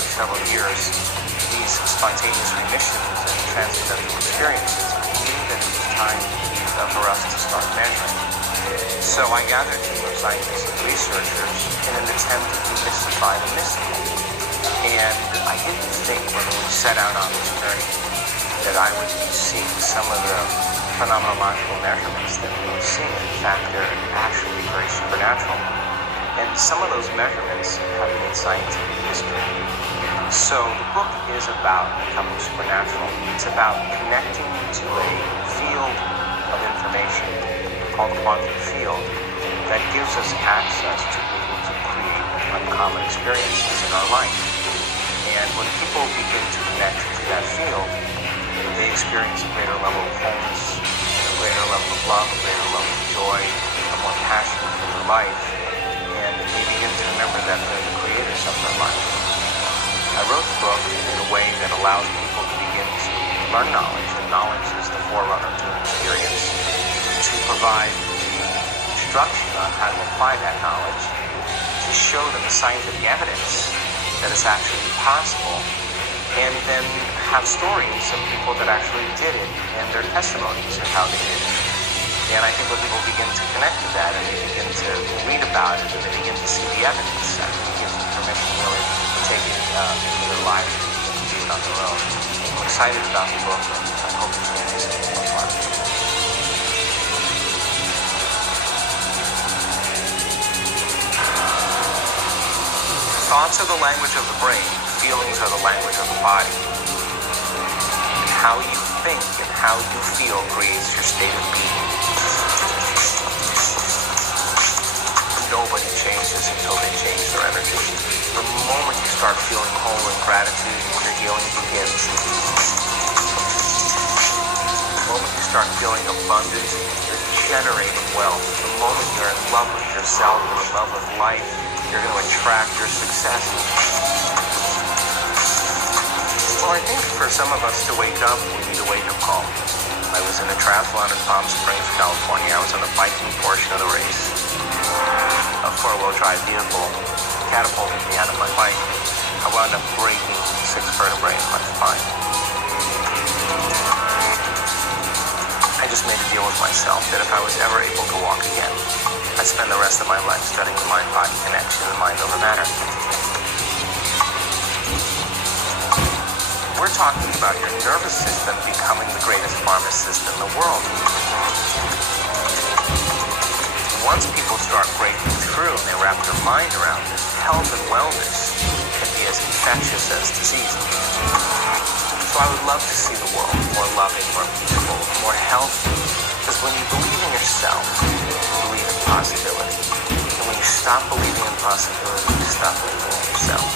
several years, these spontaneous remissions and transcendental experiences, I knew that it was time for us to start measuring. So I gathered a team of scientists and researchers in an attempt to demystify the mystical. And I didn't think when we set out on this journey that I would be seeing some of the phenomenological measurements that we were seeing. In fact, they're actually very supernatural. And some of those measurements have made scientific history. So the book is about becoming supernatural. It's about connecting to a field of information called the quantum field that gives us access to be able to create uncommon experiences in our life. And when people begin to connect to that field, they experience a greater level of wholeness, a greater level of love, a greater level of joy, a more passion for their life, and they begin to remember that they're the creators of their life. I wrote the book in a way that allows people to begin to learn knowledge, and knowledge is the forerunner to experience, to provide the instruction on how to apply that knowledge, to show them the scientific evidence that it's actually possible, and then have stories of people that actually did it and their testimonies of how they did it. And I think when people begin to connect to that and they begin to read about it and they begin to see the evidence, I think it gives them permission really to take it into their lives and begin to do it on their own. I'm excited about the book and I hope it's been interesting so far. Thoughts are the language of the brain. Feelings are the language of the body. How you think and how you feel creates your state of being. Nobody changes until they change their energy. The moment you start feeling whole in gratitude, your healing begins. The moment you start feeling abundant, you're generating wealth. The moment you're in love with yourself and in love with life, you're going to attract your success. Well, I think for some of us to wake up, we need a wake-up call. I was in a triathlon in Palm Springs, California. I was on the biking portion of the race. A four-wheel drive vehicle catapulted me out of my bike. I wound up breaking 6 vertebrae in my spine. I just made a deal with myself that if I was ever able to walk again, I'd spend the rest of my life studying the mind-body connection and mind over matter. We're talking about your nervous system becoming the greatest pharmacist in the world. Once people start breaking through and they wrap their mind around this, health and wellness can be as infectious as disease. So I would love to see the world more loving, more peaceful, more healthy. Because when you believe in yourself, you believe in possibility. And when you stop believing in possibility, you stop believing in yourself.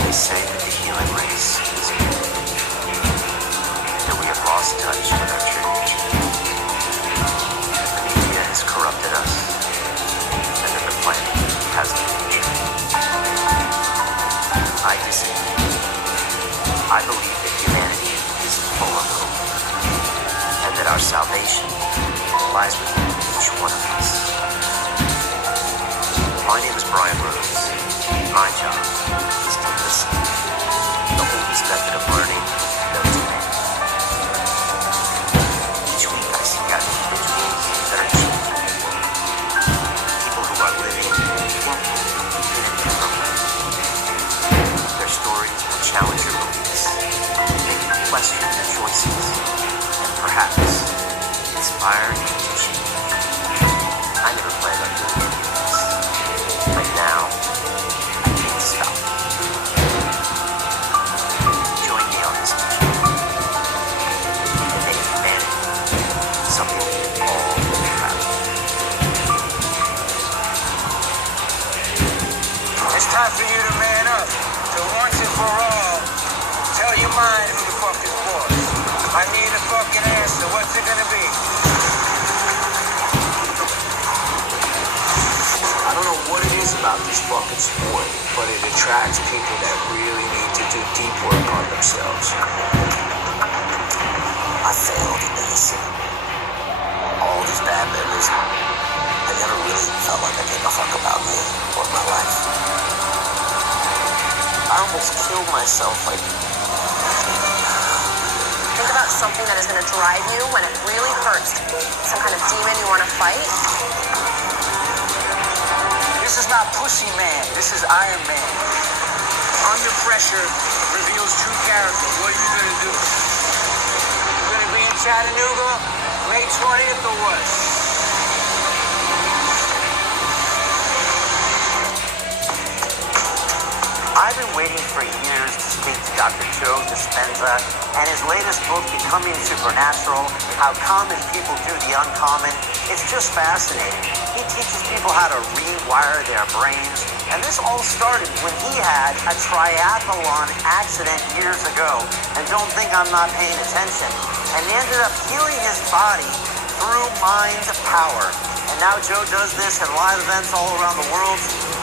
They say that the human race is weak, that we have lost touch with our true nature. The media has corrupted us, and that the planet has no future. I disagree. I believe that humanity is full of hope, and that our salvation lies within each one of us. My name is Brian Rose. My job is to listen. The oldest method of learning known to man. Each week I seek out individuals that are changing people. People who are living and thinking in a different way. Their stories will challenge your beliefs, make you question your choices, and perhaps inspire you to change. I never planned on doing any of this, but now I can't stop. Join me on this mission and make humanity something we can all be proud of. It's time for you to man up, to once and for all tell your mind who the fuck is boss. I need a fucking answer. What's it gonna be? I don't know what it is about this fucking sport, but it attracts people that really need to do deep work on themselves. I failed innocent. almost killed myself. Like, think about something that is going to drive you when it really hurts. Some kind of demon you want to fight. This is not Pussy Man. This is Iron Man. Under pressure reveals true character. What are you going to do? You're going to be in Chattanooga May 20th or what? I've been waiting for years to speak to Dr. Joe Dispenza and his latest book, Becoming Supernatural, How Common People Do the Uncommon. It's just fascinating. He teaches people how to rewire their brains, and this all started when he had a triathlon accident years ago. And don't think I'm not paying attention. And he ended up healing his body through mind power. And now Joe does this at live events all around the world.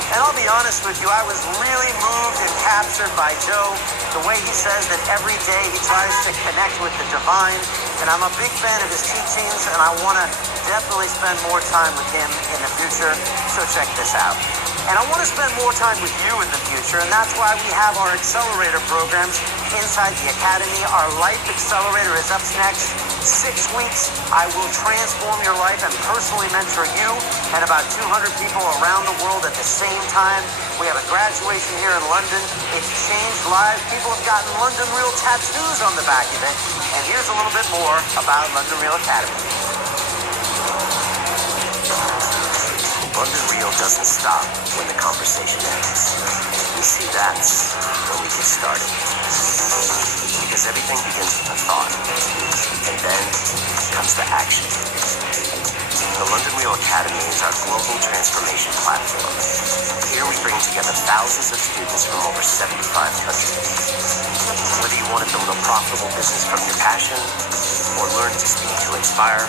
And I'll be honest with you, I was really moved and captured by Joe, the way he says that every day he tries to connect with the divine. And I'm a big fan of his teachings, and I want to definitely spend more time with him in the future. So check this out. And I want to spend more time with you in the future, and that's why we have our accelerator programs inside the Academy. Our Life Accelerator is up next. 6 weeks, I will transform your life and personally mentor you and about 200 people around the world at the same time. We have a graduation here in London. It's changed lives. People have gotten London Real tattoos on the back of it. And here's a little bit more about London Real Academy. London Real doesn't stop when the conversation ends. You see, that's where we get started. Because everything begins with a thought, and then comes the action. The London Real Academy is our global transformation platform. Here we bring together thousands of students from over 75 countries. Whether you want to build a profitable business from your passion, or learn to speak to inspire,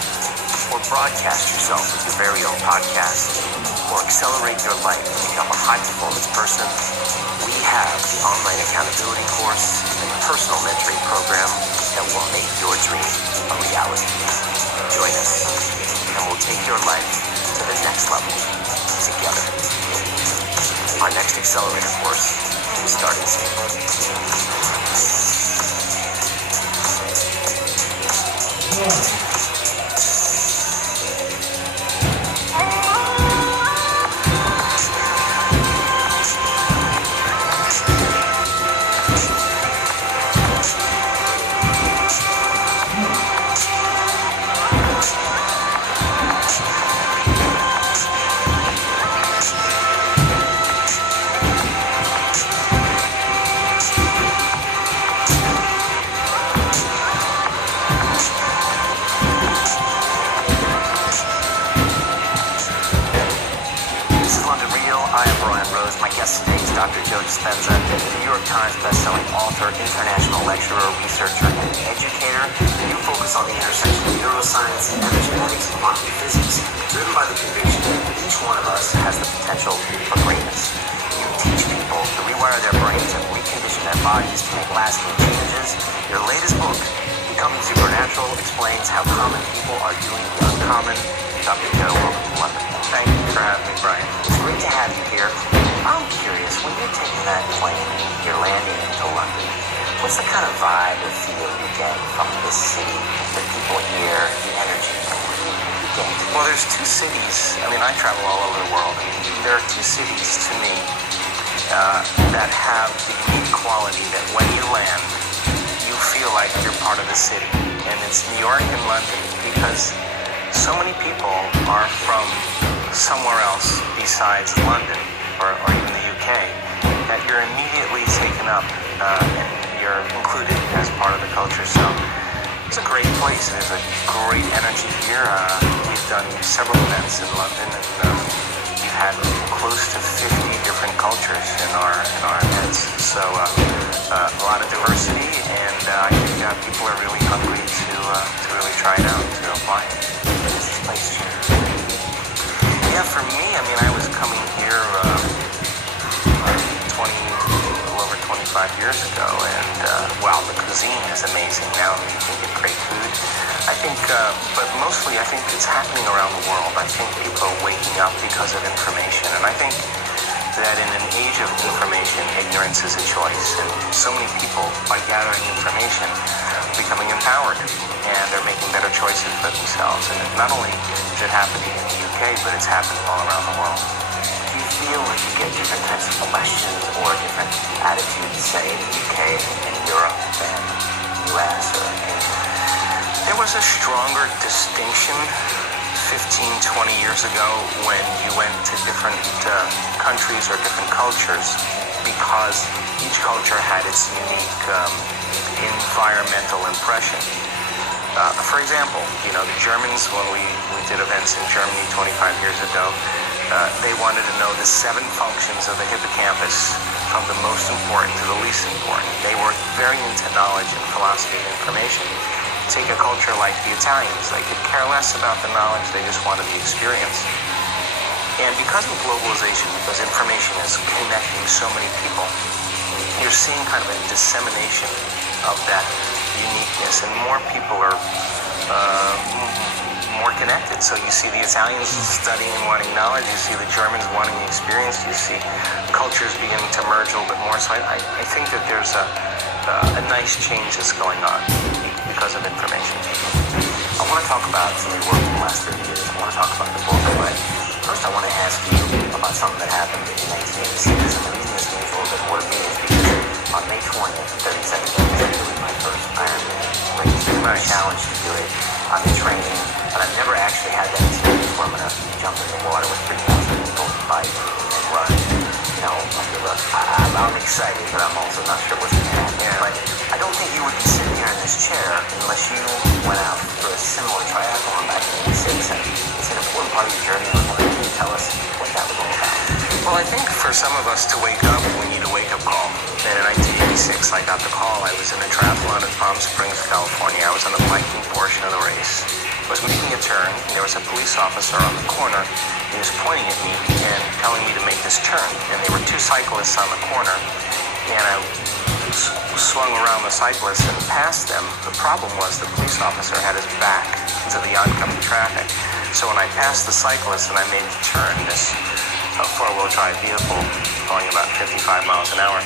or broadcast yourself with your very own podcast, or accelerate your life to become a high-performance person, we have the online accountability course and personal mentoring program that will make your dream a reality. Join us, and we'll take your life to the next level together. Our next accelerator course is starting soon. Dr. Joe Dispenza, New York Times bestselling author, international lecturer, researcher, and educator. You focus on the intersection of neuroscience, epigenetics, and quantum physics, driven by the conviction that each one of us has the potential for greatness. You teach people to rewire their brains and recondition their bodies to make lasting changes. Your latest book, Becoming Supernatural, explains how common people are doing the uncommon. Dr. Joe, welcome to London. Thank you for having me, Brian. It's great to have you here. I'm curious, when you're taking that plane and you're landing into London, what's the kind of vibe or feel you get from this city, the people here, the energy? What do you get? Well, there's two cities. I mean, I travel all over the world. There are two cities to me that have the unique quality that when you land, you feel like you're part of the city. And it's New York and London, because so many people are from somewhere else besides London or even the UK, that you're immediately taken up and you're included as part of the culture. So it's a great place. There's a great energy here. We've done several events in London, and we've had close to 50 different cultures in our events. So a lot of diversity, and I think people are really hungry to really try it out, to apply it. Does this place change? Yeah, for me, I mean, I was coming here a little over 25 years ago, and wow, the cuisine is amazing now. You can get great food. I think, but mostly I think it's happening around the world. I think people are waking up because of information, and I think that in an age of information, ignorance is a choice. And so many people, by gathering information, are becoming empowered, and they're making better choices for themselves. And not only is it happening in the UK, but it's happening all around the world. Do you feel like you get different types of questions or different attitudes, say, in the UK and Europe than US or anything? There was a stronger distinction 15, 20 years ago when you went to different countries or different cultures, because each culture had its unique environmental impression. For example, the Germans, when we did events in Germany 25 years ago, they wanted to know the 7 functions of the hippocampus, from the most important to the least important. They were very into knowledge and philosophy and information. Take a culture like the Italians. They could care less about the knowledge, they just wanted the experience. And because of globalization, because information is connecting so many people, you're seeing kind of a dissemination of that uniqueness, and more people are more connected. So you see the Italians studying and wanting knowledge, you see the Germans wanting the experience, you see cultures beginning to merge a little bit more. So I think that there's a nice change that's going on because of information. I want to talk about some of your work in the last 30 years. I want to talk about the book, but first I want to ask you about something that happened in 1986. And the reason this means a little bit more to me is because on May 20th, 37 years, I did my first Ironman race. I was challenged to do it. I'm in training, but I've never actually had that experience where I'm going to jump in the water with 3,000 people, bike, and run. Look, I'm excited, but I'm also not sure what's going to happen. Yeah. But I don't think you would be sitting here in this chair unless you went out for a similar triathlon back in 86. And it's an important part of your journey. Can you tell us what that was all about? Well, I think for some of us to wake up, we need a wake-up call. And in 1986, I got the call. I was in a triathlon in Palm Springs, California. I was on the biking portion of the race. I was making a turn, and there was a police officer on the corner. He was pointing at me and telling me to make this turn. And there were 2 cyclists on the corner, and I swung around the cyclists and passed them. The problem was the police officer had his back to the oncoming traffic. So when I passed the cyclist and I made the turn, this 4-wheel drive vehicle going about 55 miles an hour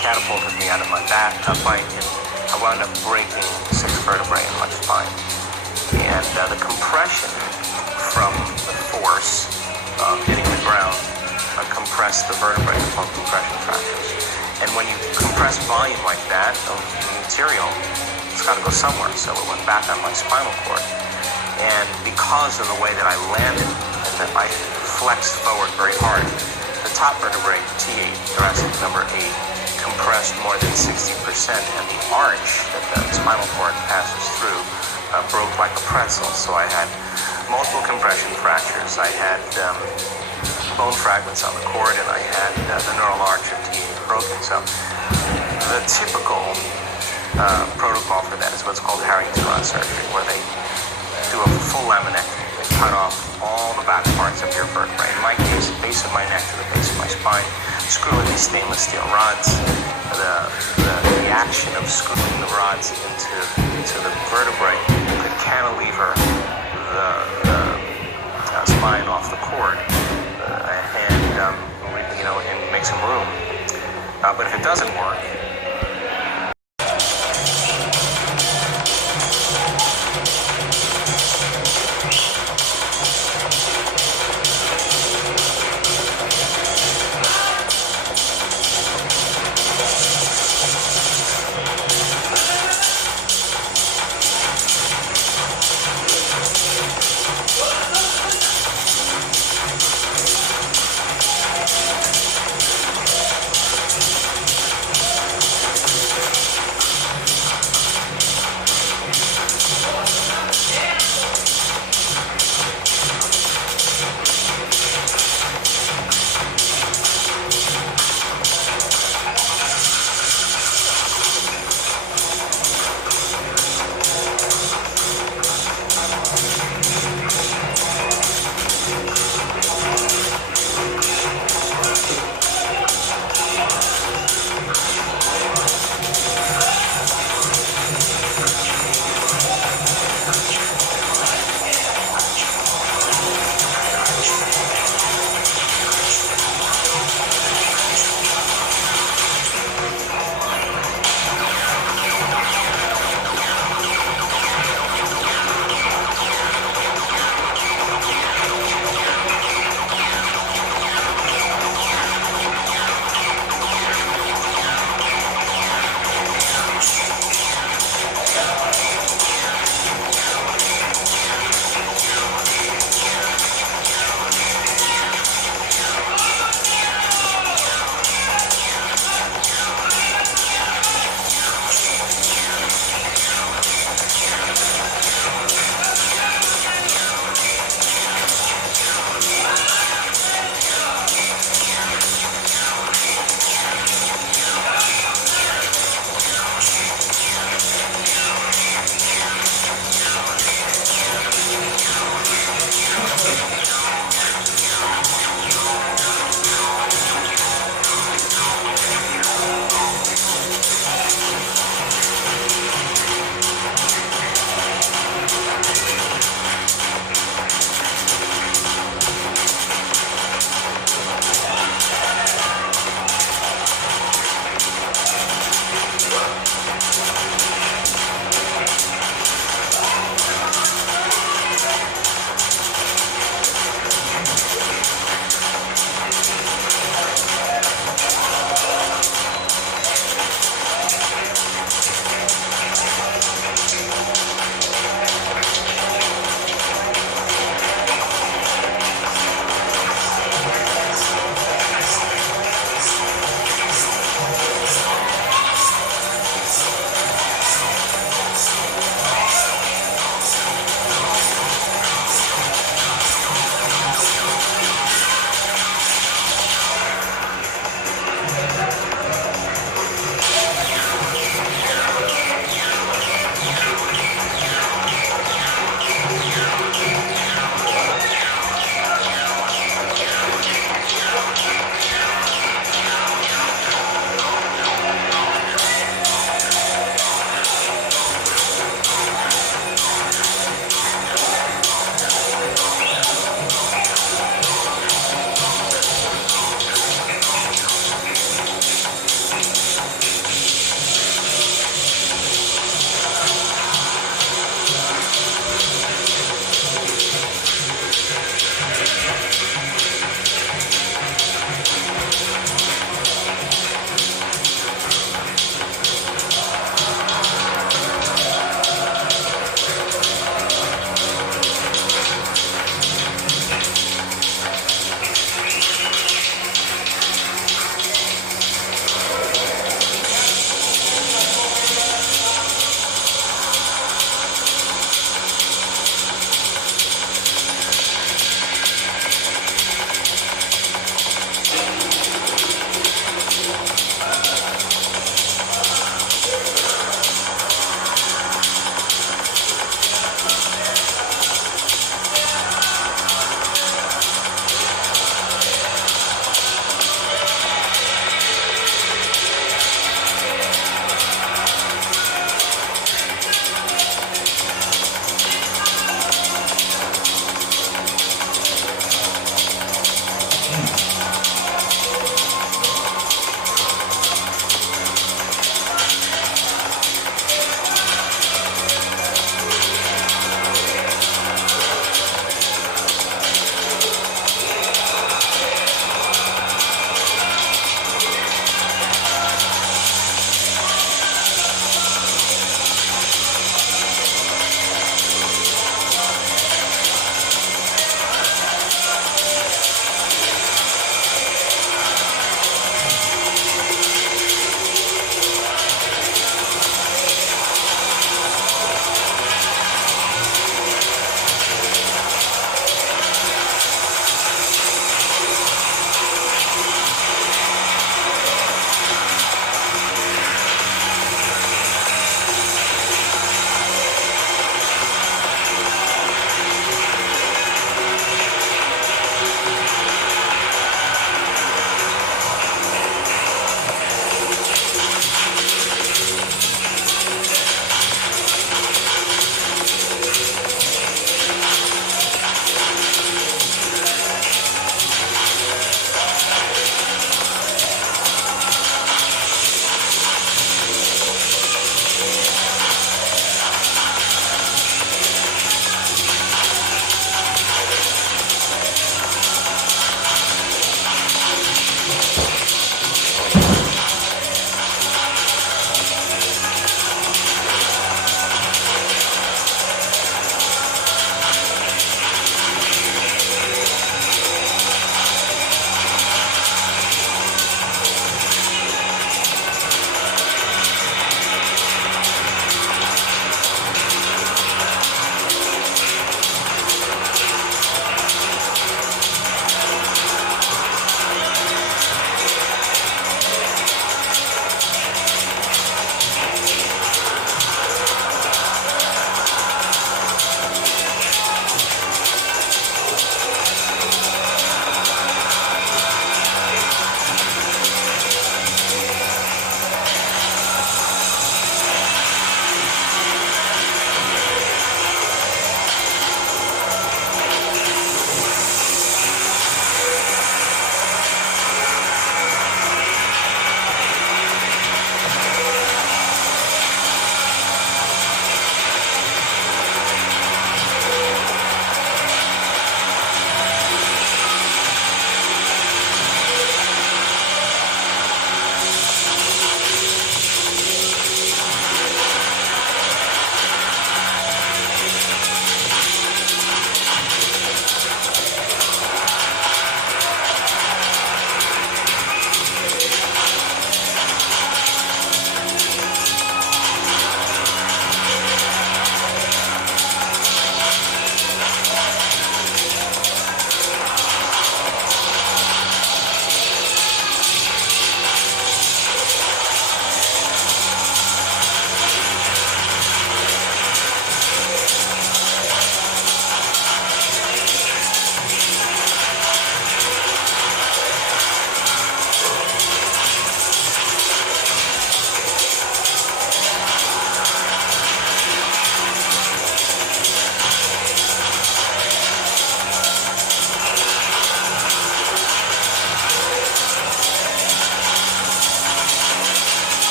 catapulted me out of my bike, and I wound up breaking 6 vertebrae in my spine. And the compression from the force of hitting the ground compressed the vertebrae called compression fractures. And when you compress volume like that of material, it's got to go somewhere. So it went back on my spinal cord. And because of the way that I landed and that I flexed forward very hard, the top vertebrae, T8, thoracic number 8, compressed more than 60%, and the arch that the spinal cord passes through broke like a pretzel. So I had multiple compression fractures. I had bone fragments on the cord, and I had the neural arch of T8 broken. So the typical protocol for that is what's called Harrington rod surgery, where they do a full laminectomy. They cut off all the back parts of your vertebrae. In my case, base of my neck to the base of my spine, screw in these stainless steel rods. The action of screwing the rods into the vertebrae could cantilever the spine off the cord and make some room. But if it doesn't work,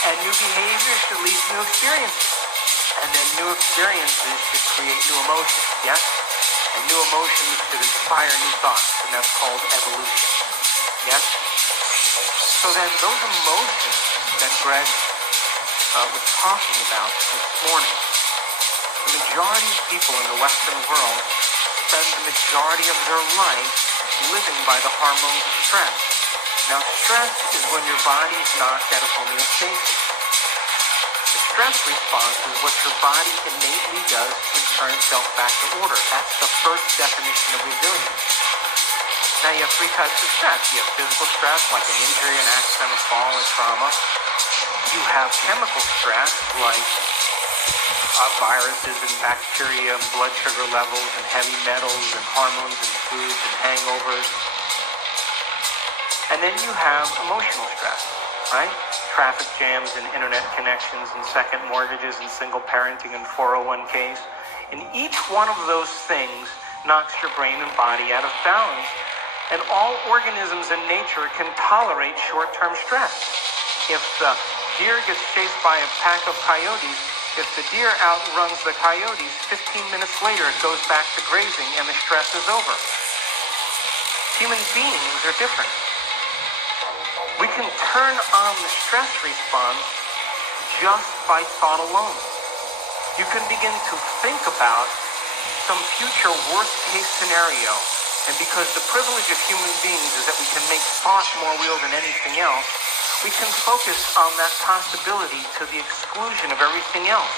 And new behaviors should lead to new experiences. And then new experiences should create new emotions, yes? And new emotions should inspire new thoughts, and that's called evolution, yes? So then those emotions that Greg was talking about this morning, the majority of people in the Western world spend the majority of their life living by the hormones of stress. Now, stress is when your body is not at a homeostasis. The stress response is what your body innately does to return itself back to order. That's the first definition of resilience. Now, you have three types of stress. You have physical stress, like an injury, an accident, a fall, or trauma. You have chemical stress, like viruses and bacteria and blood sugar levels and heavy metals and hormones and foods and hangovers. And then you have emotional stress, right? Traffic jams and internet connections and second mortgages and single parenting and 401ks. And each one of those things knocks your brain and body out of balance. And all organisms in nature can tolerate short-term stress. If the deer gets chased by a pack of coyotes, if the deer outruns the coyotes, 15 minutes later it goes back to grazing and the stress is over. Human beings are different. We can turn on the stress response just by thought alone. You can begin to think about some future worst-case scenario. And because the privilege of human beings is that we can make thought more real than anything else, we can focus on that possibility to the exclusion of everything else.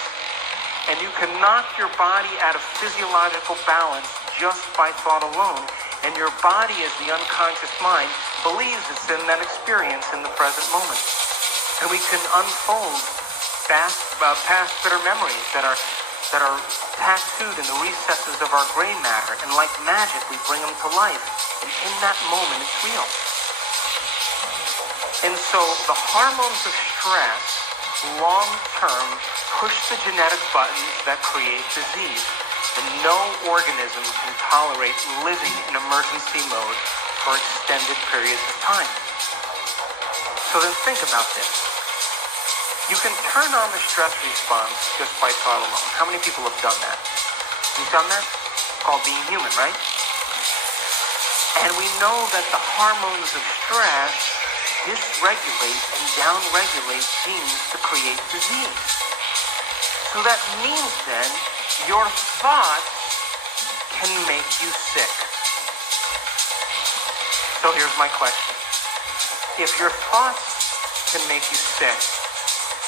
And you can knock your body out of physiological balance just by thought alone. And your body, as the unconscious mind, believes it's in that experience in the present moment. And we can unfold past bitter memories that are tattooed in the recesses of our gray matter, and like magic, we bring them to life. And in that moment, it's real. And so the hormones of stress, long-term, push the genetic buttons that create disease. And no organism can tolerate living in emergency mode for extended periods of time. So then think about this. You can turn on the stress response just by thought alone. How many people have done that? You've done that? It's called being human, right? And we know that the hormones of stress dysregulate and downregulate genes to create disease. So that means then your thoughts can make you sick. So here's my question. If your thoughts can make you sick,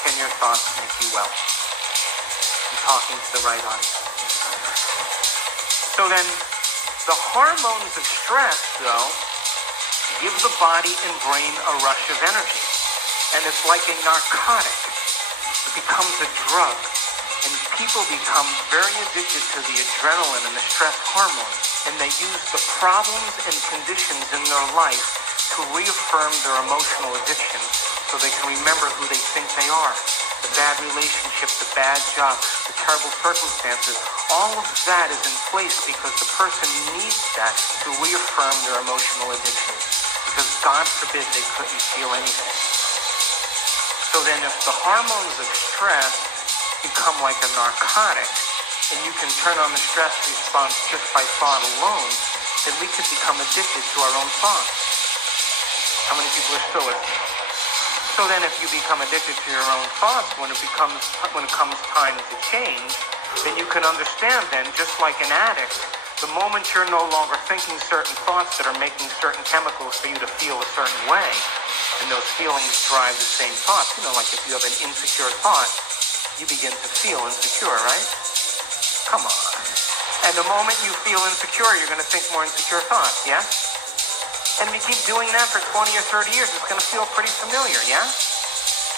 can your thoughts make you well? I'm talking to the right audience. So then, the hormones of stress, though, give the body and brain a rush of energy. And it's like a narcotic. It becomes a drug. And people become very addicted to the adrenaline and the stress hormone. And they use the problems and conditions in their life to reaffirm their emotional addiction, so they can remember who they think they are. The bad relationship, the bad job, the terrible circumstances, all of that is in place because the person needs that to reaffirm their emotional addiction. Because God forbid they couldn't feel anything. So then if the hormones of stress become like a narcotic, and you can turn on the stress response just by thought alone, then we could become addicted to our own thoughts. How many people are still with me? So then if you become addicted to your own thoughts when it comes time to change, then you can understand then, just like an addict, the moment you're no longer thinking certain thoughts that are making certain chemicals for you to feel a certain way, and those feelings drive the same thoughts. You know, like if you have an insecure thought, you begin to feel insecure, right? Come on. And the moment you feel insecure, you're going to think more insecure thoughts, yeah? And if you keep doing that for 20 or 30 years, it's going to feel pretty familiar, yeah?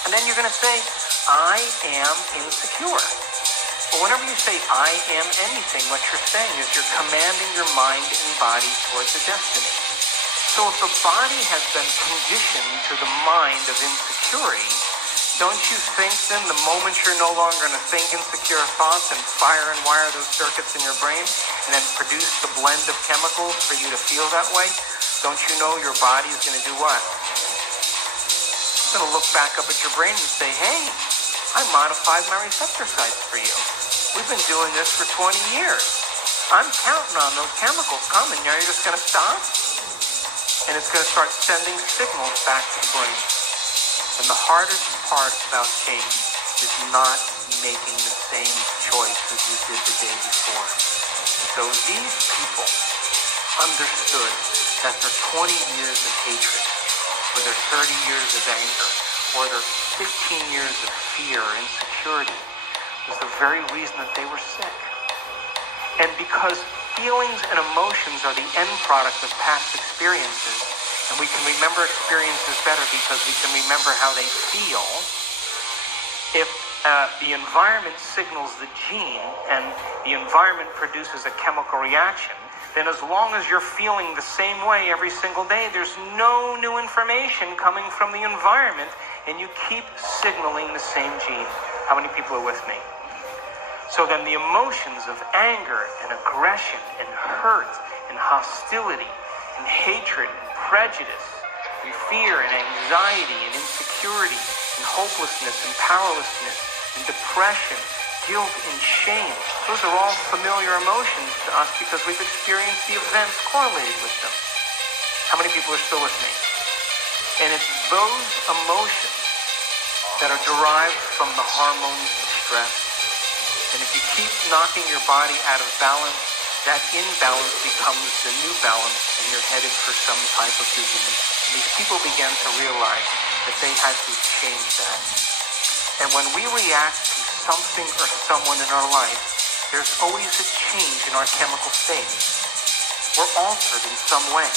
And then you're going to say, I am insecure. But whenever you say, I am anything, what you're saying is you're commanding your mind and body towards a destiny. So if the body has been conditioned to the mind of insecurity, don't you think then the moment you're no longer going to think insecure thoughts and fire and wire those circuits in your brain and then produce the blend of chemicals for you to feel that way, don't you know your body is going to do what? It's going to look back up at your brain and say, hey, I modified my receptor sites for you. We've been doing this for 20 years. I'm counting on those chemicals coming. Now you're just going to stop? And it's going to start sending signals back to the brain. And the hardest part about change is not making the same choice as you did the day before. So these people understood that their 20 years of hatred, or their 30 years of anger, or their 15 years of fear or insecurity was the very reason that they were sick. And because feelings and emotions are the end product of past experiences, and we can remember experiences better because we can remember how they feel, if the environment signals the gene and the environment produces a chemical reaction, then as long as you're feeling the same way every single day, there's no new information coming from the environment, and you keep signaling the same gene. How many people are with me? So then the emotions of anger and aggression and hurt and hostility and hatred and prejudice and fear and anxiety and insecurity and hopelessness and powerlessness and depression, guilt and shame, those are all familiar emotions to us because we've experienced the events correlated with them. How many people are still with me? And it's those emotions that are derived from the hormones of stress. And if you keep knocking your body out of balance, that imbalance becomes the new balance and you're headed for some type of disease. And these people began to realize that they had to change that. And when we react to something or someone in our life, there's always a change in our chemical state. We're altered in some way.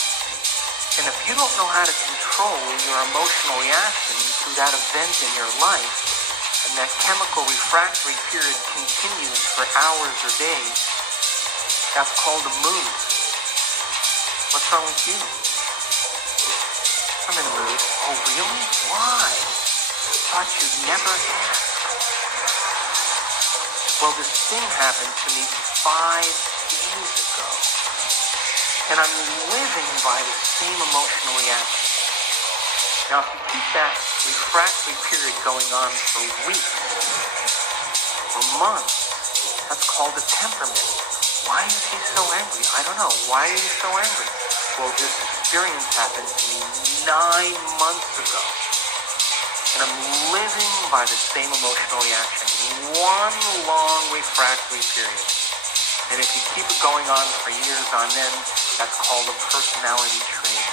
And if you don't know how to control your emotional reaction to that event in your life, and that chemical refractory period continues for hours or days, that's called a mood. What's wrong with you? I'm in a mood. Oh, really? Why? Thought you'd never ask. Well, this thing happened to me 5 days ago. And I'm living by the same emotional reaction. Now, if you keep that refractory period going on for weeks or months, that's called a temperament. Why is he so angry? I don't know. Why are you so angry? Well, this experience happened to me 9 months ago. And I'm living by the same emotional reaction. One long refractory period. And if you keep it going on for years on end, that's called a personality trait.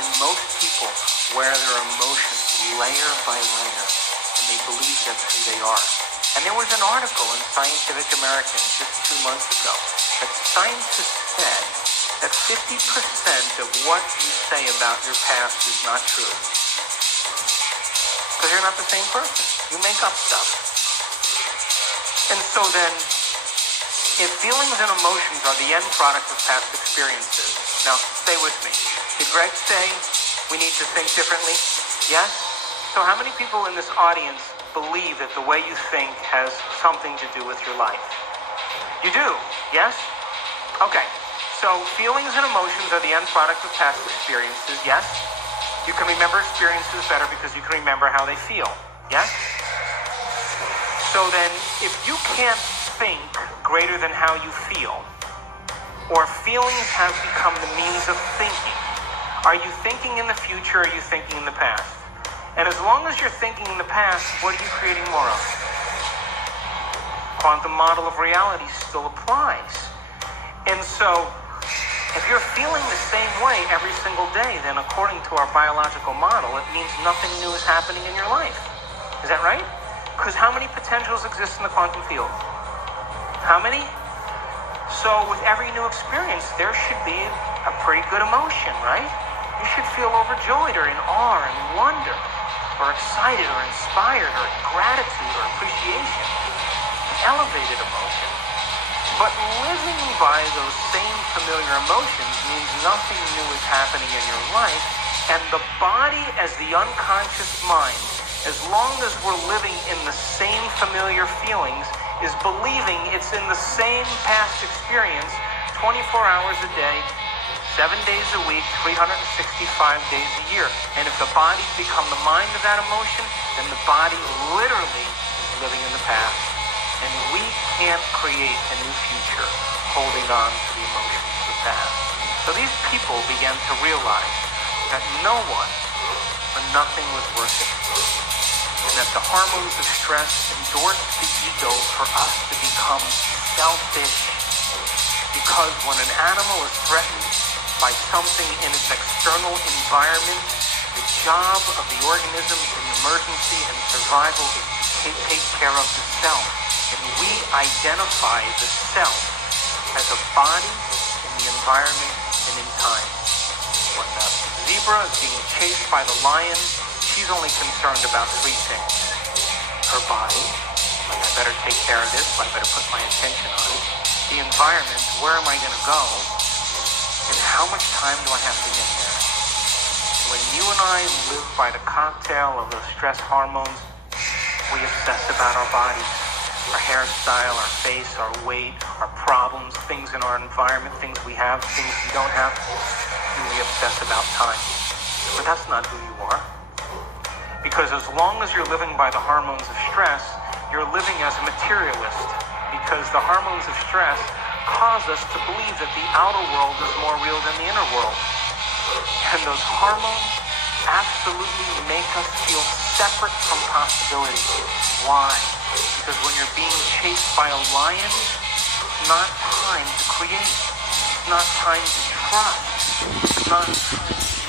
And most people wear their emotions layer by layer, and they believe that's who they are. And there was an article in Scientific American just 2 months ago that scientists said that 50% of what you say about your past is not true. Because you're not the same person. You make up stuff. And so then, if feelings and emotions are the end product of past experiences, now stay with me. Did Greg say we need to think differently? Yes? So how many people in this audience believe that the way you think has something to do with your life? You do, yes? Okay, so feelings and emotions are the end product of past experiences, yes? You can remember experiences better because you can remember how they feel, yes? So then, if you can't think greater than how you feel, or feelings have become the means of thinking, are you thinking in the future or are you thinking in the past? And as long as you're thinking in the past, what are you creating more of? Quantum model of reality still applies. And so, if you're feeling the same way every single day, then according to our biological model, it means nothing new is happening in your life. Is that right? Because how many potentials exist in the quantum field? How many? So with every new experience, there should be a pretty good emotion, right? You should feel overjoyed or in awe and wonder or excited or inspired or gratitude or appreciation, an elevated emotion. But living by those same familiar emotions means nothing new is happening in your life, and the body as the unconscious mind, as long as we're living in the same familiar feelings, is believing it's in the same past experience 24 hours a day, 7 days a week, 365 days a year. And if the body's become the mind of that emotion, then the body literally is living in the past. And we can't create a new future holding on to the emotions of the past. So these people began to realize that no one or nothing was worth it. And that the hormones of stress endorse the ego for us to become selfish. Because when an animal is threatened by something in its external environment, the job of the organism in emergency and survival is to take care of the self. And we identify the self as a body in the environment and in time. When the zebra is being chased by the lion, she's only concerned about three things. Her body, like I better take care of this, I better put my attention on it. The environment, where am I going to go? And how much time do I have to get there? When you and I live by the cocktail of those stress hormones, we obsess about our bodies, our hairstyle, our face, our weight, our problems, things in our environment, things we have, things we don't have, and we obsess about time. But that's not who you are. Because as long as you're living by the hormones of stress, you're living as a materialist. Because the hormones of stress cause us to believe that the outer world is more real than the inner world. And those hormones absolutely make us feel separate from possibility. Why? Because when you're being chased by a lion, it's not time to create. It's not time to trust. It's not time to